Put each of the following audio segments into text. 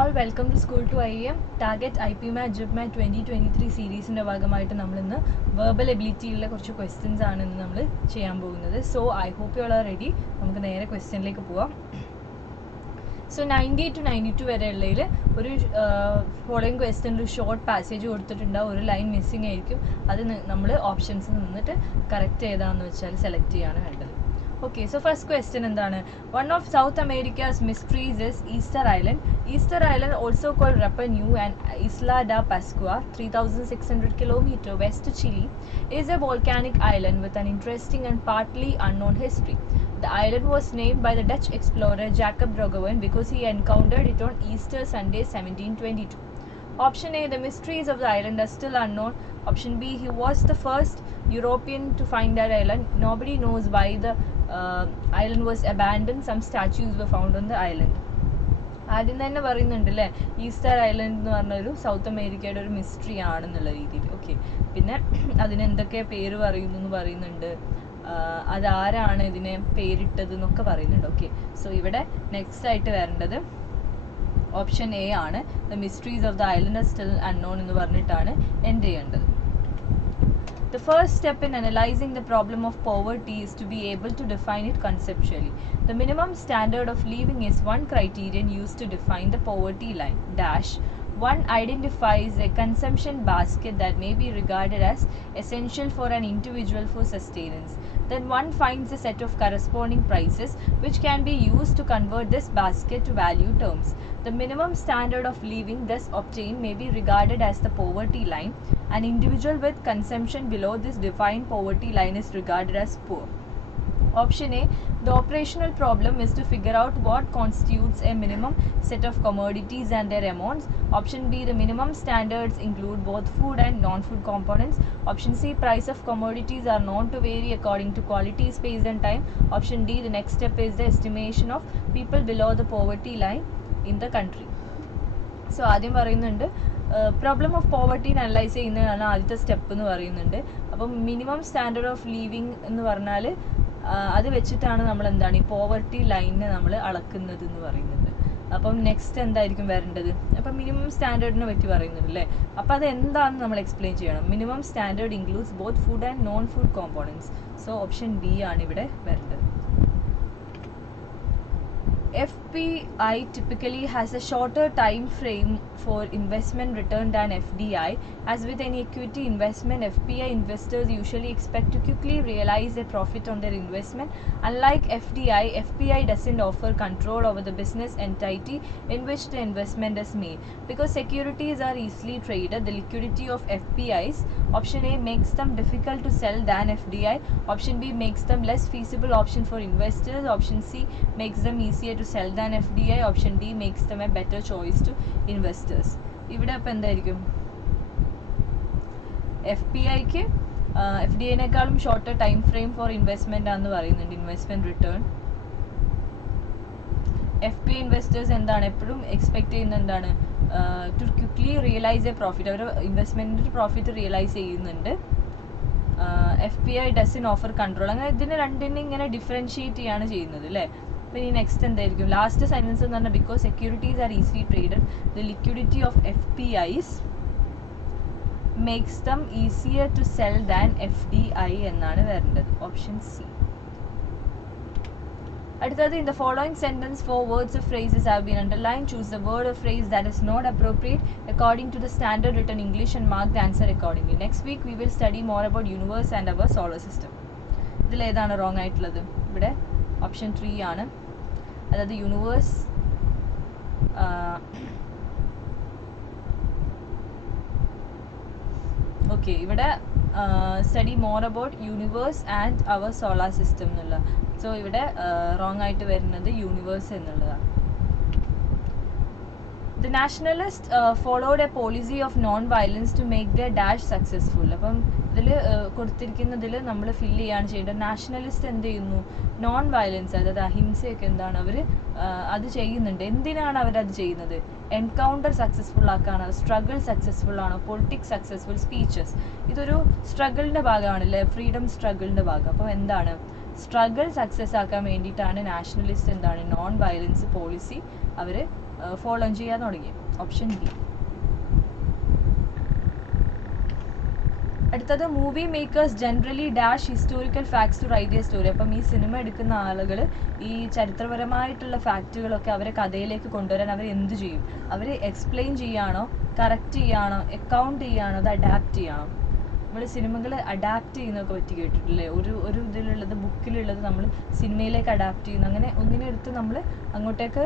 all, welcome to School to IIM. Target IPMAT JIPMAT 2023 സീരീസിൻ്റെ ഭാഗമായിട്ട് നമ്മളിന്ന് verbal എബിലിറ്റിയിലുള്ള കുറച്ച് questions ആണ് ഇന്ന് നമ്മൾ ചെയ്യാൻ പോകുന്നത്. So I hope you all are ready. നമുക്ക് നേരെ ക്വസ്റ്റ്യനിലേക്ക് പോവാം. സോ 90 to 92 വരെയുള്ളതിൽ ഒരു ഫോളോയിങ് ക്വസ്റ്റ്യനിൽ ഒരു ഷോർട്ട് പാസേജ് കൊടുത്തിട്ടുണ്ടാവും, ഒരു ലൈൻ മിസ്സിങ് ആയിരിക്കും. അത് നമ്മൾ ഓപ്ഷൻസ് നിന്നിട്ട് കറക്റ്റ് ചെയ്താന്ന് വെച്ചാൽ സെലക്ട് ചെയ്യാണ് വേണ്ടത്. Okay, so first question എന്താണ്? One of South America's mysteries is Easter Island. Easter Island, also called Rapa Nui and Isla da Pascua, 3,600 km west of Chile, is a volcanic island with an interesting and partly unknown history. The island was named by the Dutch explorer Jacob Roggeveen because he encountered it on Easter Sunday 1722. Option A, the mysteries of the island are still unknown. Option B, he was the first European to find that island. Nobody knows why the island was abandoned. Some statues were found on the island. ആദ്യം തന്നെ പറയുന്നുണ്ട് അല്ലേ, Easter island എന്ന് പറഞ്ഞൊരു south അമേരിക്കയുടെ ഒരു mystery ആണെന്നുള്ള രീതിയിൽ. ഓക്കെ, പിന്നെ അതിനെന്തൊക്കെ പേര് പറയുന്നു എന്ന് പറയുന്നുണ്ട്, അതാരാണ് ഇതിനെ പേരിട്ടത് എന്നൊക്കെ പറയുന്നുണ്ട്. ഓക്കെ, സോ ഇവിടെ നെക്സ്റ്റ് ആയിട്ട് വരേണ്ടത് ഓപ്ഷൻ എ ആണ്. The mysteries of the island are still unknown എന്ന് പറഞ്ഞിട്ടാണ് എൻഡ് ചെയ്യേണ്ടത്. The first step in analyzing the problem of poverty is to be able to define it conceptually. The minimum standard of living is one criterion used to define the poverty line. Dash. One identifies a consumption basket that may be regarded as essential for an individual for sustenance. Then one finds a set of corresponding prices which can be used to convert this basket to value terms. The minimum standard of living thus obtained may be regarded as the poverty line. An individual with consumption below this defined poverty line is regarded as poor. Option A, the operational problem is to figure out what constitutes a minimum set of commodities and their amounts. Option B, the minimum standards include both food and non-food components. Option C, price of commodities are known to vary according to quality, space and time. Option D, the next step is the estimation of people below the poverty line in the country. So ആദ്യം പറയുന്നുണ്ട് problem of poverty analyse ചെയ്യുന്നതാണ് ആദ്യത്തെ step എന്ന് പറയുന്നുണ്ട്. അപ്പം minimum standard of living എന്ന് പറഞ്ഞാൽ അത് വെച്ചിട്ടാണ് നമ്മൾ എന്താണ് ഈ പോവർട്ടി ലൈനിനെ നമ്മൾ അളക്കുന്നത് എന്ന് പറയുന്നത്. അപ്പം നെക്സ്റ്റ് എന്തായിരിക്കും വരേണ്ടത്? അപ്പം മിനിമം സ്റ്റാൻഡേർഡിനെ പറ്റി പറയുന്നുണ്ട് അല്ലേ. അപ്പം അത് എന്താണെന്ന് നമ്മൾ എക്സ്പ്ലെയിൻ ചെയ്യണം. Minimum standard includes both food and non food components. So option B ആണ് ഇവിടെ വരേണ്ടത്. FPI typically has a shorter time frame for investment return than FDI. As with any equity investment, FPI investors usually expect to quickly realize a profit on their investment. Unlike FDI, FPI doesn't offer control over the business entity in which the investment is made. Because securities are easily traded, the liquidity of FPIs, option A, makes them difficult to sell than FDI. Option B, makes them less feasible option for investors. Option C, makes them easier to sell than FDI. Option D, makes them a better choice to investors. ഇവിടെ അപ്പം എന്തായിരിക്കും? FPIക്ക് FDIനേക്കാളും shorter time frame for investment ആണെന്ന് പറയുന്നുണ്ട്, investment return. FPI investors എന്താണ് എപ്പോഴും expect ചെയ്യുന്ന എന്താണ്? To quickly realise a profit. അവർ ഇൻവെസ്റ്റ്മെന്റിന്റെ പ്രോഫിറ്റ് റിയലൈസ് ചെയ്യുന്നുണ്ട്. FPI doesn't offer control. അങ്ങനെ ഇതിനെ രണ്ടിനെ ഇങ്ങനെ ഡിഫറൻഷിയേറ്റ് ചെയ്യാണ് ചെയ്യുന്നത് അല്ലേ. അപ്പോൾ ഈ നെക്സ്റ്റ് എന്തായിരിക്കും? ലാസ്റ്റ് സെൻറ്റൻസ് എന്ന് പറഞ്ഞാൽ because securities are easily traded, the liquidity of FPIs makes them easier to sell than FDI എന്നാണ് വരേണ്ടത്. Option C. അടുത്തത്, in the following sentence, 4 words or phrases have been underlined. Choose the word or phrase that is not appropriate according to the standard written English and mark the answer accordingly. Next week we will study more about universe and our solar system. ഇതിൽ ഏതാണ് wrong ആയിട്ടുള്ളത്? ഇവിടെ option 3 ആണ്. അതായത് universe okay, ഇവിടെ study more about universe and our solar system എന്നുള്ള. So ഇവിടെ wrong ആയിട്ട് വരുന്നത് യൂണിവേഴ്സ് എന്നുള്ളതാണ്. The nationalists followed a policy of non-violence to make their dash successful. അപ്പം ഇതിൽ കൊടുത്തിരിക്കുന്നതിൽ നമ്മൾ ഫില്ല് ചെയ്യാണ് ചെയ്യേണ്ടത്. നാഷണലിസ്റ്റ് എന്ത് ചെയ്യുന്നു? നോൺ വയലൻസ്, അതായത് അഹിംസയൊക്കെ എന്താണ് അവർ അത് ചെയ്യുന്നുണ്ട്. എന്തിനാണ് അവരത് ചെയ്യുന്നത്? എൻകൗണ്ടർ സക്സസ്ഫുൾ ആക്കാനോ, സ്ട്രഗിൾ സക്സസ്ഫുൾ ആണോ, പൊളിറ്റിക്സ് സക്സസ്ഫുൾ, സ്പീച്ചസ്. ഇതൊരു സ്ട്രഗിളിൻ്റെ ഭാഗമാണല്ലേ, ഫ്രീഡം സ്ട്രഗിളിൻ്റെ ഭാഗം. അപ്പോൾ എന്താണ്? സ്ട്രഗിൾ സക്സസ് ആക്കാൻ വേണ്ടിയിട്ടാണ് നാഷണലിസ്റ്റ് എന്താണ് നോൺ വയലൻസ് പോളിസി അവർ ഫോളോ ചെയ്യാൻ തുടങ്ങി. Option B. അടുത്തത് movie makers generally dash historical facts to write their story. അപ്പം ഈ സിനിമ എടുക്കുന്ന ആളുകൾ ഈ ചരിത്രപരമായിട്ടുള്ള ഫാക്റ്റുകളൊക്കെ അവരെ കഥയിലേക്ക് കൊണ്ടുവരാൻ അവർ എന്ത് ചെയ്യും? അവർ എക്സ്പ്ലെയിൻ ചെയ്യുകയാണോ, കറക്റ്റ് ചെയ്യുകയാണോ, അക്കൗണ്ട് ചെയ്യുകയാണോ, അത് അഡാപ്റ്റ് ചെയ്യണോ? നമ്മൾ സിനിമകൾ അഡാപ്റ്റ് ചെയ്യുന്നതൊക്കെ പറ്റി കേട്ടിട്ടില്ലേ? ഒരു ഇതിലുള്ളത് ബുക്കിലുള്ളത് നമ്മൾ സിനിമയിലേക്ക് അഡാപ്റ്റ് ചെയ്യുന്നു. അങ്ങനെ ഒന്നിനെടുത്ത് നമ്മൾ അങ്ങോട്ടേക്ക്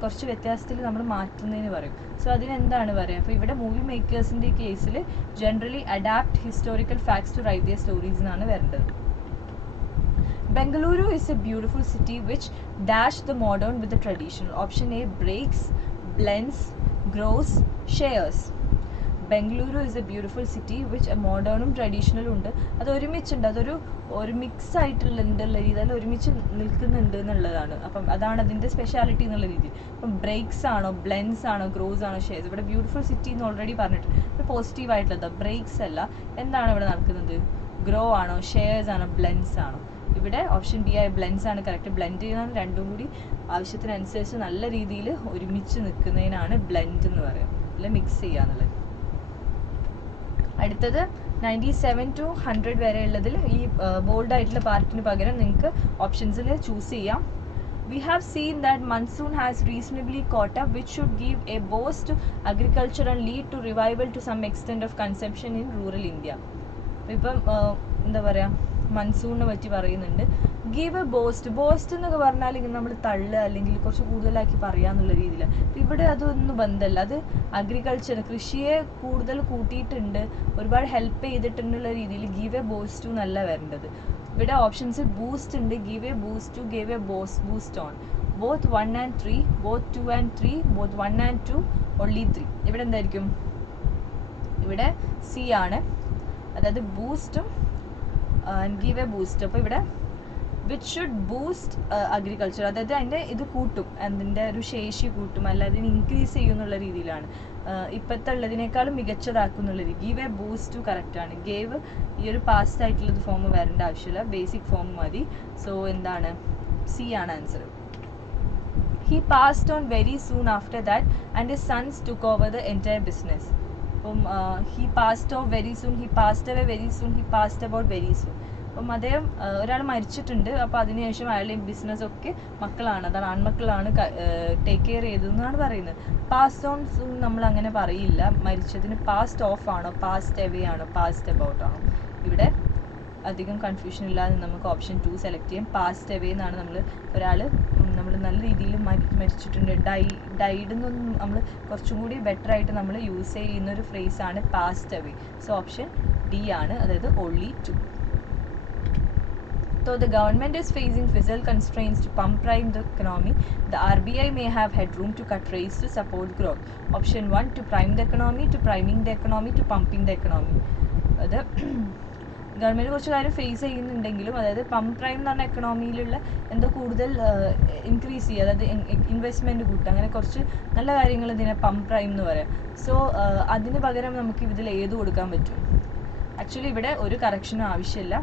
കുറച്ച് വ്യത്യാസത്തിൽ നമ്മൾ മാറ്റുന്നതിന് പറയും. സോ അതിനെന്താണ് പറയുക? അപ്പോൾ ഇവിടെ മൂവി മേക്കേഴ്സിൻ്റെ കേസിൽ generally adapt historical facts to write their stories എന്നാണ് വരേണ്ടത്. Bengaluru is a beautiful city which dash the modern with the traditional. Option A, breaks, blends, grows, shares. Bengaluru is a beautiful city which മോഡേണും ട്രഡീഷണലും ഉണ്ട്. അത് ഒരുമിച്ചുണ്ട്, ഒരു mix ആയിട്ടുള്ള രീതിയിൽ ഒരുമിച്ച് നിൽക്കുന്നുണ്ട് എന്നുള്ളതാണ്. അപ്പം അതാണ് അതിൻ്റെ സ്പെഷ്യാലിറ്റി എന്നുള്ള രീതിയിൽ. അപ്പം ബ്രേക്സ് ആണോ, ബ്ലെൻസ് ആണോ, ഗ്രോസ് ആണോ, ഷെയർസ്? ഇവിടെ ബ്യൂട്ടിഫുൾ സിറ്റി എന്ന് ഓൾറെഡി പറഞ്ഞിട്ടുണ്ട്. ഇത് പോസിറ്റീവായിട്ടുള്ളത്. ബ്രേക്സ് അല്ല. എന്താണ് ഇവിടെ നടക്കുന്നത്? ഗ്രോ ആണോ, ഷെയർസ് ആണോ, ബ്ലെൻസ് ആണോ? ഇവിടെ ഓപ്ഷൻ ബി ആയ ബ്ലെൻസ് ആണ് കറക്റ്റ്. ബ്ലെൻഡ് ചെയ്യുന്നതാണ് രണ്ടും കൂടി ആവശ്യത്തിനനുസരിച്ച് നല്ല രീതിയിൽ ഒരുമിച്ച് നിൽക്കുന്നതിനാണ് ബ്ലെൻഡ് എന്ന് പറയുക, അല്ല മിക്സ് ചെയ്യുക എന്നുള്ളത്. അടുത്തത് 97 to 100 വരെ ഉള്ളതിൽ ഈ ബോൾഡ് ആയിട്ടുള്ള പാർട്ടിന് പകരം നിങ്ങൾക്ക് ഓപ്ഷൻസിൽ ചൂസ് ചെയ്യാം. We have seen that monsoon has reasonably caught up, which should give a boost to agriculture and lead to revival to some extent of consumption in rural India. ഇപ്പം എന്താ പറയുക, മൺസൂണിനെ പറ്റി പറയുന്നുണ്ട്. ഗീവ് എ ബോസ്റ്റ് എന്നൊക്കെ പറഞ്ഞാൽ ഇങ്ങനെ നമ്മൾ തള്ളുക അല്ലെങ്കിൽ കുറച്ച് കൂടുതലാക്കി പറയാന്നുള്ള രീതിയിൽ. ഇവിടെ അതൊന്നും ബന്ധമല്ല. അത് അഗ്രികൾച്ചർ, കൃഷിയെ കൂടുതൽ കൂട്ടിയിട്ടുണ്ട്, ഒരുപാട് ഹെൽപ്പ് ചെയ്തിട്ടുള്ള രീതിയിൽ ഗീവ് എ ബോസ്റ്റ് എന്നല്ല വരേണ്ടത്. ഇവിടെ ഓപ്ഷൻസ് ബൂസ്റ്റ് ഉണ്ട്, give a boost to, give a boost on, both 1 and 3, both 2 and 3, both 1 and 2, only 3. ഇവിടെ എന്തായിരിക്കും? ഇവിടെ സി ആണ്, അതായത് ബൂസ്റ്റും ഗീവ് എ ബൂസ്റ്റ്. അപ്പോൾ ഇവിടെ വിച്ച് ഷുഡ് ബൂസ്റ്റ് അഗ്രികൾച്ചർ, അതായത് അതിൻ്റെ ഇത് കൂട്ടും, അതിൻ്റെ ഒരു ശേഷി കൂട്ടും, അല്ലാതെ ഇൻക്രീസ് ചെയ്യും എന്നുള്ള രീതിയിലാണ്. ഇപ്പോഴത്തെ ഉള്ളതിനേക്കാളും മികച്ചതാക്കും എന്നുള്ള രീതി. ഗീവ് എ ബൂസ്റ്റ് കറക്റ്റാണ്. ഗേവ് ഈ ഒരു പാസ്റ്റ് ആയിട്ടുള്ളത് ഫോം വരേണ്ട ആവശ്യമില്ല, ബേസിക് ഫോം മതി. സോ എന്താണ്? സി ആണ് answer. He passed on very soon after that and his sons took over the entire business. അപ്പം he passed off very soon, he passed away very soon, he passed about very soon. അപ്പം അദ്ദേഹം ഒരാൾ മരിച്ചിട്ടുണ്ട്, അപ്പോൾ അതിനുശേഷം അയാളുടെ ബിസിനസ്സൊക്കെ മക്കളാണ്, അതാണ് ആൺമക്കളാണ് ടേക്ക് കെയർ ചെയ്തതെന്നാണ് പറയുന്നത്. പാസ്ഡ് ഓൺ സൂൺ നമ്മൾ അങ്ങനെ പറയില്ല. മരിച്ചതിന് പാസ്റ്റ് ഓഫ് ആണോ, പാസ്റ്റ് അവേ ആണോ, പാസ്റ്റ് അബൌട്ട് ആണോ? ഇവിടെ അധികം കൺഫ്യൂഷൻ ഇല്ലാതെ നമുക്ക് ഓപ്ഷൻ 2 സെലക്ട് ചെയ്യാം. പാസ്റ്റ് അവേ എന്നാണ് ഒരാൾ നമ്മൾ നല്ല രീതിയിൽ മരിച്ചിട്ടുണ്ട്, ഡൈഡ് എന്നൊന്നും നമ്മൾ കുറച്ചും കൂടി ബെറ്റർ ആയിട്ട് നമ്മൾ യൂസ് ചെയ്യുന്ന ഒരു ഫ്രേസാണ് passed away. So option D ആണ്, അതായത് only 2. Though the government is facing fiscal constraints to pump prime the economy, the RBI may have headroom to cut rates to support growth. Option 1, to prime the economy, to priming the economy, to pumping the economy. അത് government കുറച്ച് കാര്യം face ചെയ്യുന്നുണ്ടെങ്കിലും, അതായത് pump prime എന്ന് പറഞ്ഞ എക്കണോമിയിലുള്ള എന്തോ കൂടുതൽ increase ചെയ്യുക, അതായത് ഇൻവെസ്റ്റ്മെൻറ്റ് കൂട്ടുക, അങ്ങനെ കുറച്ച് നല്ല കാര്യങ്ങൾ ഇതിനെ പമ്പ് പ്രൈം എന്ന് പറയാം. സോ അതിന് പകരം നമുക്ക് ഇതിൽ ഏത് കൊടുക്കാൻ പറ്റും? ആക്ച്വലി ഇവിടെ ഒരു കറക്ഷനും ആവശ്യമില്ല,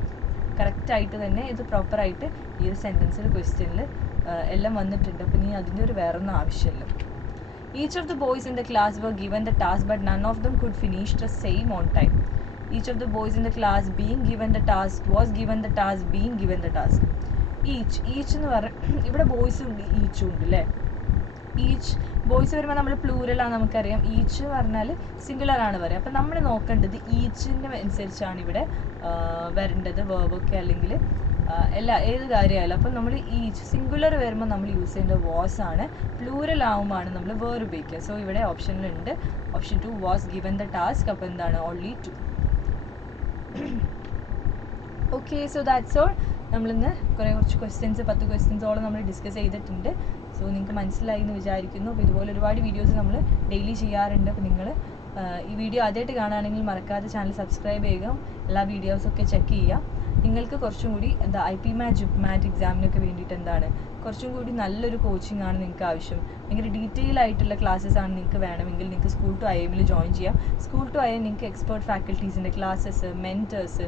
കറക്റ്റായിട്ട് തന്നെ ഇത് പ്രോപ്പറായിട്ട് ഈ ഒരു സെൻറ്റൻസിൽ ക്വസ്റ്റ്യനിൽ എല്ലാം വന്നിട്ടുണ്ട്. അപ്പോൾ ഇനി അതിൻ്റെ ഒരു വേറൊന്നും ആവശ്യമില്ല. Each of the boys in the class were given the task, but none of them could finish the same on time. Each of the boys in the class being given the task was given the task being given the task. Each എന്ന് പറഞ്ഞാൽ ഇവിടെ ബോയ്സും ഉണ്ട്, ഈച്ചും ഉണ്ട് അല്ലേ? Each boys വരുമ്പോൾ നമ്മൾ പ്ലൂറലാണ് നമുക്കറിയാം, each പറഞ്ഞാൽ സിംഗുലറാണ് പറയുക. അപ്പം നമ്മൾ നോക്കേണ്ടത് ഈച്ചിന് അനുസരിച്ചാണ് ഇവിടെ വരേണ്ടത് വേർബൊക്കെ, അല്ലെങ്കിൽ ഏത് കാര്യമായാലും. അപ്പം നമ്മൾ ഈച്ച് സിംഗുലർ വരുമ്പോൾ നമ്മൾ യൂസ് ചെയ്യേണ്ടത് വാസ് ആണ്, പ്ലൂറൽ ആവുമ്പോഴാണ് നമ്മൾ വേർബ് ഉപയോഗിക്കുക. സോ ഇവിടെ ഓപ്ഷനിലുണ്ട് option 2 was given the task. അപ്പോൾ എന്താണ്? only 2. Okay, so that's all. നമ്മളിന്ന് കുറച്ച് ക്വസ്റ്റ്യൻസ് 10 ക്വസ്റ്റ്യൻസോളം നമ്മൾ ഡിസ്കസ് ചെയ്തിട്ടുണ്ട്. സോ നിങ്ങൾക്ക് മനസ്സിലായി എന്ന് വിചാരിക്കുന്നു. അപ്പോൾ ഇതുപോലെ ഒരുപാട് വീഡിയോസ് നമ്മൾ ഡെയിലി ചെയ്യാറുണ്ട്. അപ്പോൾ നിങ്ങൾ ഈ വീഡിയോ ആദ്യമായിട്ട് കാണുകയാണെങ്കിൽ മറക്കാതെ ചാനൽ സബ്സ്ക്രൈബ് ചെയ്യുക, എല്ലാ വീഡിയോസൊക്കെ ചെക്ക് ചെയ്യുക. നിങ്ങൾക്ക് കുറച്ചും കൂടി എന്താ IPMAT JIPMAT എക്സാമിനൊക്കെ വേണ്ടിയിട്ട് എന്താണ് കുറച്ചും കൂടി നല്ലൊരു കോച്ചിങ് ആണ് നിങ്ങൾക്ക് ആവശ്യം, ഭയങ്കര ഡീറ്റെയിൽ ആയിട്ടുള്ള ക്ലാസ്സസ് ആണ് നിങ്ങൾക്ക് വേണമെങ്കിൽ നിങ്ങൾക്ക് സ്കൂൾ ടു IIMൽ ജോയിൻ ചെയ്യാം. സ്കൂൾ ടു IIM നിങ്ങൾക്ക് എക്സ്പേർട്ട് ഫാക്കൽറ്റീസിൻ്റെ classes, mentors,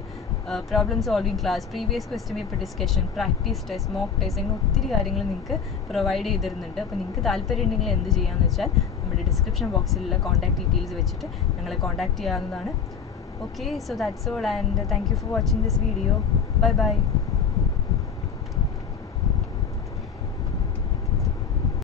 problem solving class, previous question paper discussion, practice test, mock test, അങ്ങനെ ഒത്തിരി കാര്യങ്ങൾ നിങ്ങൾക്ക് പ്രൊവൈഡ് ചെയ്തിരുന്നുണ്ട്. അപ്പോൾ നിങ്ങൾക്ക് താല്പര്യം ഉണ്ടെങ്കിൽ എന്ത് ചെയ്യാമെന്ന് വെച്ചാൽ നമ്മുടെ ഡിസ്ക്രിപ്ഷൻ ബോക്സിലുള്ള കോൺടാക്ട് ഡീറ്റെയിൽസ് വെച്ചിട്ട് ഞങ്ങളെ കോൺടാക്ട് ചെയ്യാവുന്നതാണ്. Okay, so that's all, and thank you for watching this video. Bye bye.